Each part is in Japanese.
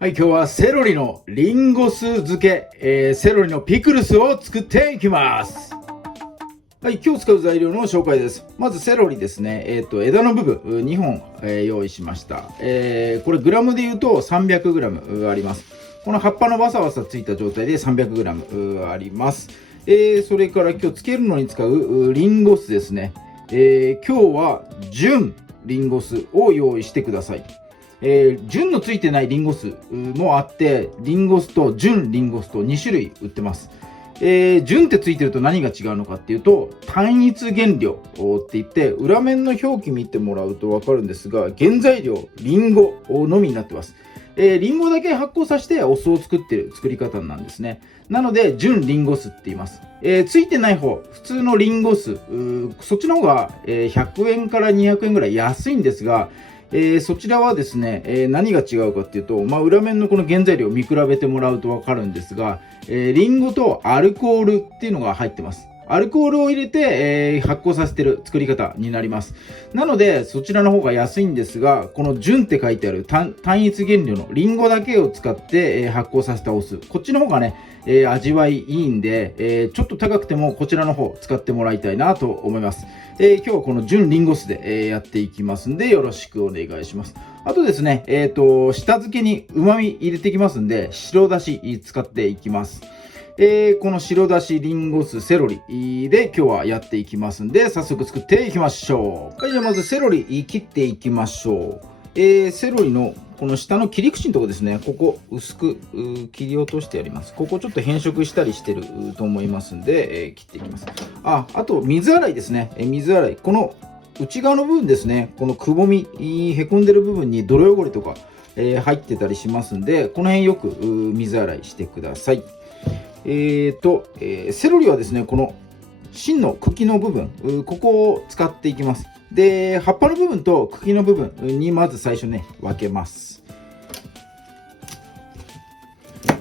はい、今日はセロリのリンゴ酢漬け、セロリのピクルスを作っていきます。はい、今日使う材料の紹介です。まずセロリですね。枝の部分2本、用意しました。これグラムで言うと 300g あります。この葉っぱのわさわさついた状態で 300g あります。それから今日漬けるのに使うリンゴ酢ですね。今日は純リンゴ酢を用意してください。純のついてないリンゴ酢もあって、リンゴ酢と純リンゴ酢と2種類売ってます。純ってついてると何が違うのかっていうと、単一原料って言って、裏面の表記見てもらうと分かるんですが、原材料リンゴのみになってます。リンゴだけ発酵させてお酢を作ってる作り方なんですね。なので純リンゴ酢って言います。ついてない方、普通のリンゴ酢、そっちの方が100円から200円ぐらい安いんですが、そちらはですね、何が違うかっていうと、裏面のこの原材料を見比べてもらうと分かるんですが、リンゴとアルコールっていうのが入ってます。アルコールを入れて、発酵させてる作り方になります。なので、そちらの方が安いんですが、この純って書いてある単一原料のリンゴだけを使って、発酵させたお酢。こっちの方がね、味わいいいんで、ちょっと高くてもこちらの方使ってもらいたいなと思います。今日はこの純リンゴ酢で、やっていきますんで、よろしくお願いします。あとですね、下漬けに旨味入れていきますんで、白だし使っていきます。この白だしリンゴ酢セロリで今日はやっていきますんで、早速作っていきましょう。はい、じゃあまずセロリ切っていきましょう。セロリのこの下の切り口のところですね、ここ薄く切り落としてあります。ここちょっと変色したりしてると思いますんで、切っていきます。あと水洗いですね。水洗い、この内側の部分ですね、このくぼみへこんでる部分に泥汚れとか、入ってたりしますんで、この辺よく水洗いしてください。セロリはですね、この芯の茎の部分、ここを使っていきます。で、葉っぱの部分と茎の部分にまず最初ね、分けます。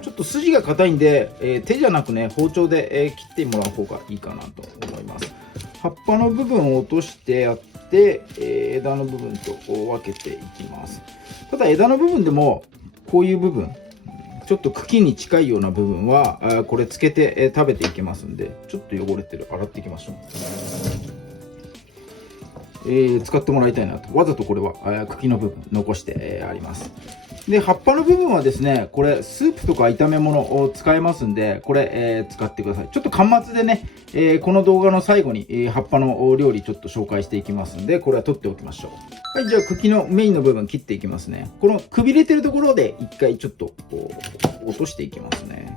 ちょっと筋が硬いんで、手じゃなくね、包丁で、切ってもらう方がいいかなと思います。葉っぱの部分を落としてやって、枝の部分と分けていきます。ただ枝の部分でもこういう部分、ちょっと茎に近いような部分はこれつけて食べていきますんで、ちょっと汚れてる、洗っていきましょう。使ってもらいたいなと。わざとこれは茎の部分残してあります。で、葉っぱの部分はですね、これスープとか炒め物を使えますんで、これ、使ってください。ちょっと巻末でね、この動画の最後に、葉っぱの料理ちょっと紹介していきますんで、これは取っておきましょう。はい、じゃあ茎のメインの部分切っていきますね。このくびれてるところで一回ちょっと落としていきますね。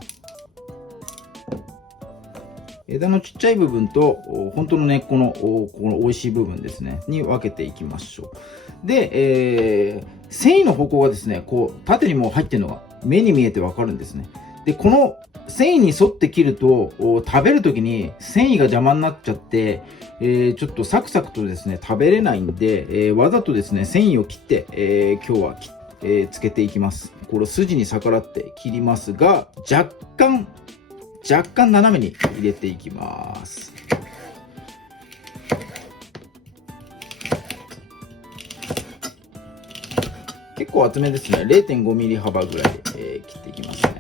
枝のちっちゃい部分と本当の根っこのこの美味しい部分ですねに分けていきましょう。で、繊維の方向がですね、こう縦にもう入ってるのが目に見えてわかるんですね。で、この繊維に沿って切ると食べるときに繊維が邪魔になっちゃって、ちょっとサクサクとですね食べれないんで、わざとですね繊維を切って、今日はつけていきます。これ筋に逆らって切りますが、若干斜めに入れていきます。結構厚めですね。 0.5 ミリ幅ぐらいで、切っていきますね。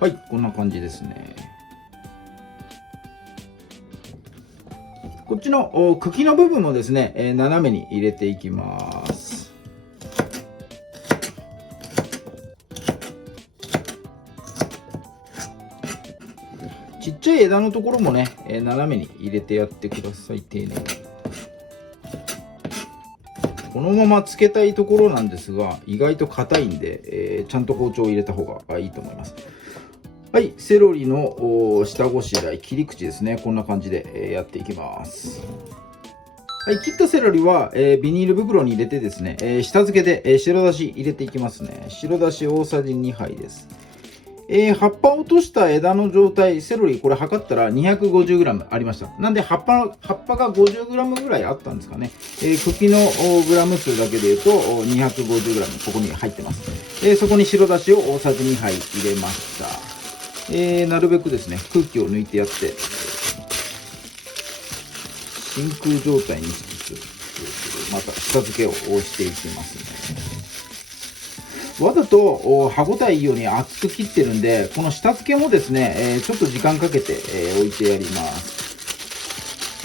はい、こんな感じですね。こっちの茎の部分もですね、斜めに入れていきます。ちっちゃい枝のところもね、斜めに入れてやってください。丁寧に。このままつけたいところなんですが、意外と硬いんで、ちゃんと包丁を入れた方がいいと思います。はい、セロリの下ごしらえ、切り口ですね。こんな感じで、やっていきます。はい、切ったセロリは、ビニール袋に入れてですね、下漬けで、白だし入れていきますね。白だし大さじ2杯です。葉っぱを落とした枝の状態、セロリこれ測ったら 250g ありました。なんで葉っぱが 50g ぐらいあったんですかね。茎のグラム数だけで言うと 250g ここに入ってます。そこに白だしを大さじ2杯入れました。なるべくですね、空気を抜いてやって、真空状態にしてまた下付けをしていきますね。わざと歯ごたえいいように厚く切ってるんで、この下付けもですね、ちょっと時間かけて置いてやります。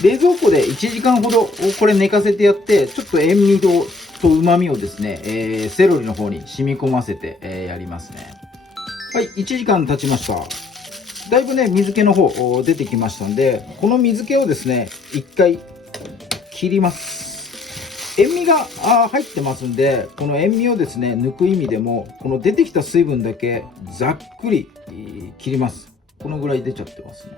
冷蔵庫で1時間ほどこれ寝かせてやって、ちょっと塩味と旨味をですね、セロリの方に染み込ませてやりますね。はい、1時間経ちました。だいぶね、水気の方出てきましたんで、この水気をですね、1回切ります。塩味が入ってますんで、この塩味をですね、抜く意味でも、この出てきた水分だけざっくり切ります。このぐらい出ちゃってますね。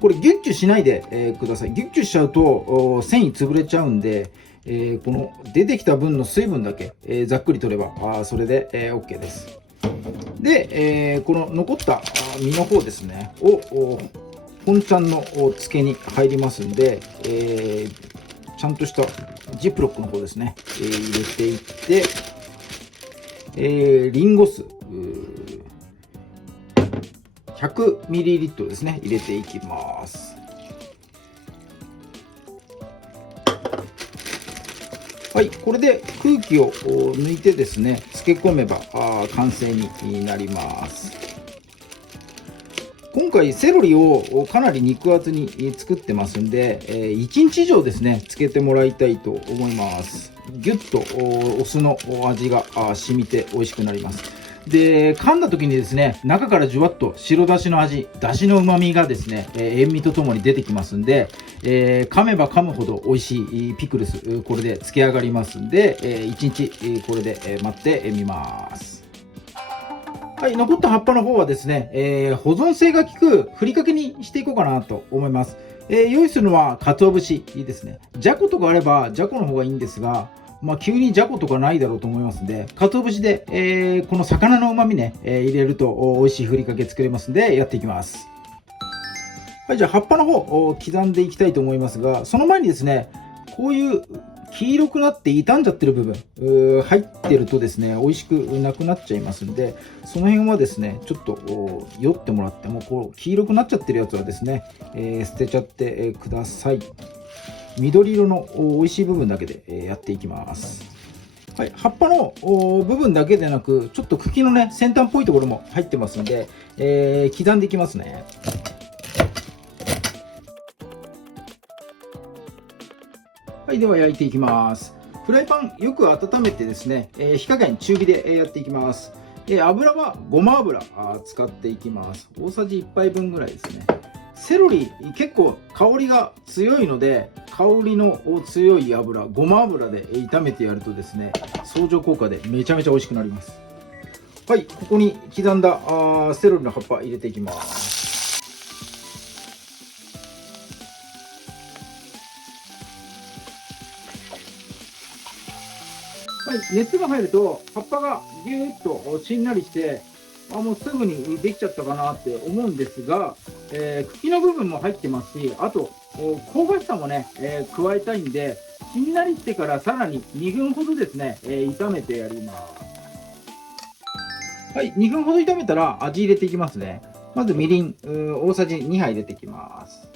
これギュッチュしないでください。ギュッチュしちゃうと繊維潰れちゃうんで、この出てきた分の水分だけざっくり取ればそれでOK です。で、この残った身の方ですねを本ちゃんの漬けに入りますんで、ちゃんとしたジップロックの方ですね、入れていって、リンゴ酢100ml ですね、入れていきます。はい、これで空気を抜いてですね、漬け込めば完成になります。今回セロリをかなり肉厚に作ってますんで、1日以上ですね、漬けてもらいたいと思います。ぎゅっとお酢の味が染みて美味しくなります。で、噛んだ時にですね、中からじゅわっと白だしの味、だしの旨味がですね、塩味とともに出てきますんで、噛めば噛むほど美味しいピクルス、これで漬け上がりますんで、1日これで待ってみます。はい、残った葉っぱの方はですね、保存性が効くふりかけにしていこうかなと思います。用意するのは鰹節ですね。じゃことかあればじゃこの方がいいんですが、急にじゃことかないだろうと思いますんで、鰹節で、この魚の旨味ね、入れると美味しいふりかけ作れますんで、やっていきます。はい、じゃあ葉っぱの方刻んでいきたいと思いますが、その前にですね、こういう黄色くなって傷んじゃってる部分入ってるとですね、美味しくなくなっちゃいますんで、その辺はですね、ちょっと酔ってもらって、もうこう黄色くなっちゃってるやつはですね、捨てちゃってください。緑色の美味しい部分だけでやっていきます。はい、葉っぱの部分だけでなく、ちょっと茎のね、先端っぽいところも入ってますので、刻んでいきますね。はい、では焼いていきます。フライパンよく温めてですね、火加減中火でやっていきます。油はごま油使っていきます。大さじ1杯分ぐらいですね。セロリ結構香りが強いので、香りの強い油、ごま油で炒めてやるとですね、相乗効果でめちゃめちゃ美味しくなります。はい、ここに刻んだセロリの葉っぱ入れていきます。はい、熱が入ると葉っぱがぎゅーっとしんなりしてもうすぐにできちゃったかなって思うんですが、茎の部分も入ってますし、あと香ばしさもね、加えたいんで、しんなりしてからさらに2分ほどですね、炒めてやります。はい、2分ほど炒めたら味入れていきますね。まずみりん大さじ2杯入れていきます。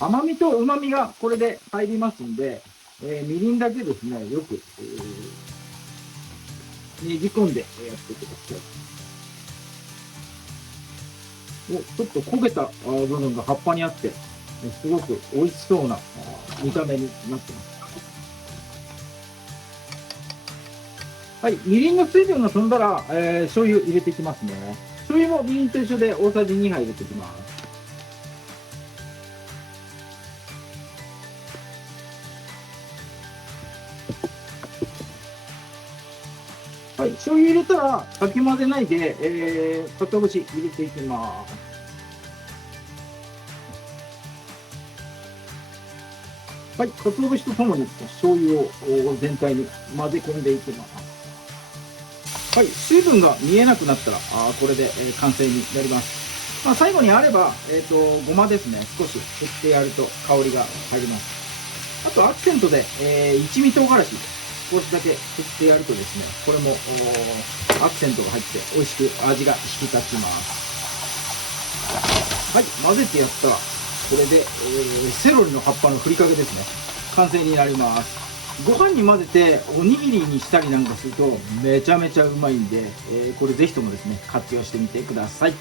甘みと旨みがこれで入りますんで、みりんだけですね、よく、ねじ込んでやってください。ちょっと焦げた部分が葉っぱにあって、すごく美味しそうな見た目になってます。はい、みりんの水分が飛んだら、醤油入れていきますね。醤油もみりんと一緒で大さじ2杯入れていきます。はい、醤油入れたらかき混ぜないで、鰹節入れていきます。はい、鰹節とともに醤油を全体に混ぜ込んでいきます。はい、水分が見えなくなったらこれで完成になります。最後にあれば、ごまですね、少し振ってやると香りが入ります。あとアクセントで、一味唐辛子少しだけ振ってやるとですね、これもアクセントが入って美味しく味が引き立ちます。はい、混ぜてやったら、これで、セロリの葉っぱのふりかけですね。完成になります。ご飯に混ぜておにぎりにしたりなんかするとめちゃめちゃうまいんで、これぜひともですね、活用してみてください。